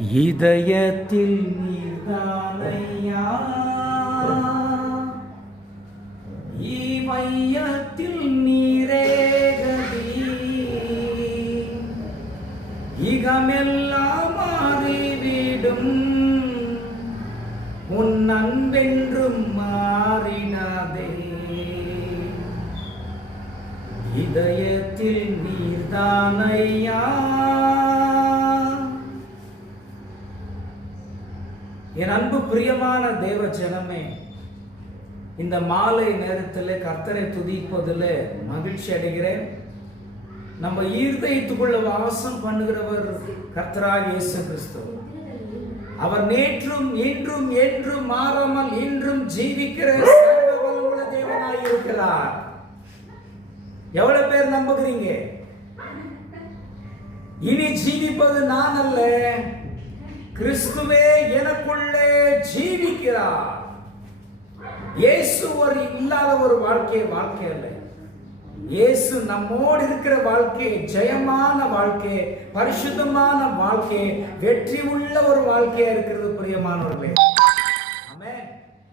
இதயத்தில் நீதானையா, இமையத்தில் நீரே கதி, இகமெல்லாம் மாறிவிடும் உன் அன்பென்றும் மாறினதே. இதயத்தில் நீர்தானையா. என் அன்பு பிரியமான தேவ ஜனமே, இந்த மாலை நேரத்தில் கர்த்தரை துதிப்பதில் மகிழ்ச்சி அடைகிறேன். நம்ம இருதயத்துக்குள்ள வாசம் பண்ணுகிறவர் கர்த்தராகிய இயேசு கிறிஸ்து. அவர் நேற்றும் இன்றும் என்றும் மாறாமல் இன்றும் ஜீவிக்கிற சர்வ வல்லமையுள்ள தேவனாய் இருக்கிறார். எவ்வளவு பேர் நம்புகிறீங்க? இனி ஜீவிப்பது நான் அல்ல, கிறிஸ்துவே எனக்குள்ளே ஜீவிக்கிறார். இயேசு ஒரு இல்லாத ஒரு வாழ்க்கை அல்ல. இயேசு நம்மோடு இருக்கிற வாழ்க்கை ஜெயமான வாழ்க்கை, பரிசுத்தமான வாழ்க்கை, வெற்றி உள்ள ஒரு வாழ்க்கையா இருக்கிறது. பிரியமானவர்களே, ஆமென்.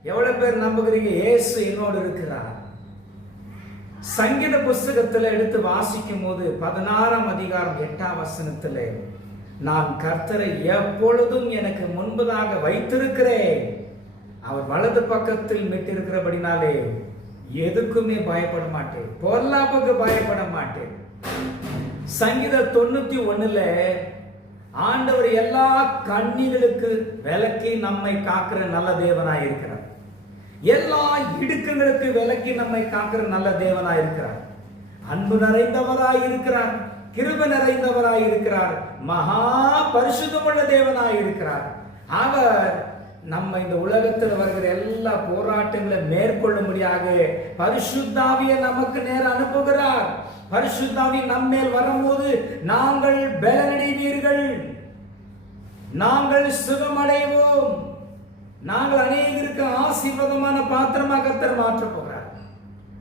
எவ்வளவு பேர் நம்புகிறீங்க இயேசு என்னோடு இருக்கிறார்? சங்கீத புஸ்தகத்தில் எடுத்து வாசிக்கும் போது 16ஆம் அதிகாரம் 8ஆம் வசனத்தில், நான் கர்த்தரை எப்பொழுதும் எனக்கு முன்பதாக வைத்திருக்கிறேன், அவர் வலது பக்கத்தில் மீட்டிருக்கிறபடினாலே எதுக்குமே பயப்பட மாட்டேன், பொல்லாப்புக்கு பயப்பட மாட்டேன். சங்கீத 91ல ஆண்டவர் எல்லா கண்ணிகளுக்கு விலக்கி நம்மை காக்கிற நல்ல தேவனாய் இருக்கிறார். எல்லா இடுக்கங்களுக்கு விலக்கி நம்மை காக்கிற நல்ல தேவனாய் இருக்கிறார். அன்பு நிறைந்தவராய் இருக்கிறார், கிருபை நிறைந்தவராய் இருக்கிறார், மகா பரிசுத்தமுள்ள தேவனாய் இருக்கிறார். அவர் நம்ம இந்த உலகத்தில் வருகிற எல்லா போராட்டங்களை மேற்கொள்ளும்படியாக பரிசுத்தாவியை நமக்கு நேர அனுப்புகிறார். பரிசுத்தாவி நம்மேல் வரும்போது நாங்கள் பலனடைவீர்கள், நாங்கள் சுகமடைவோம், நாங்கள் அநேகருக்கு ஆசீர்வாதமான பாத்திரமாக கர்த்தர் மாற்றப் போகிறார்.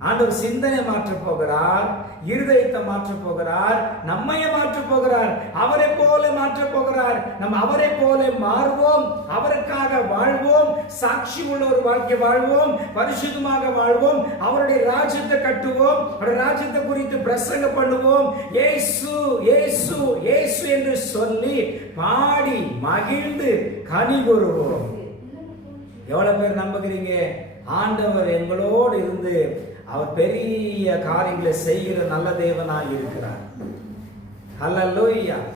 ஆண்டவர் சிந்தனை மாற்றப் போகிறார், இருதயத்தை மாற்றப் போகிறார், நம்மையே மாற்றப் போகிறார், அவரை போல மாற்றப் போகிறார். நம்ம அவரை போல மாறுவோம், அவருக்காக வாழ்வோம், சாட்சி உள்ள ஒரு வாழ்க்கை வாழ்வோம், பரிசுத்தமாக வாழ்வோம், அவருடைய ராஜ்யத்தை கட்டுவோம், அவருடைய ராஜ்யத்தை குறித்து பிரசங்கம் பண்ணுவோம். இயேசு இயேசு இயேசு என்று சொல்லி பாடி மகிழ்ந்து கனி கூறுவோம். எவ்வளவு பேர் நம்புகிறீங்க? ஆண்டவர் எங்களோடு இருந்து அவர் பெரிய காரியங்களை செய்கிற நல்ல தேவனாய் இருக்கிறார். ஹல்லேலூயா.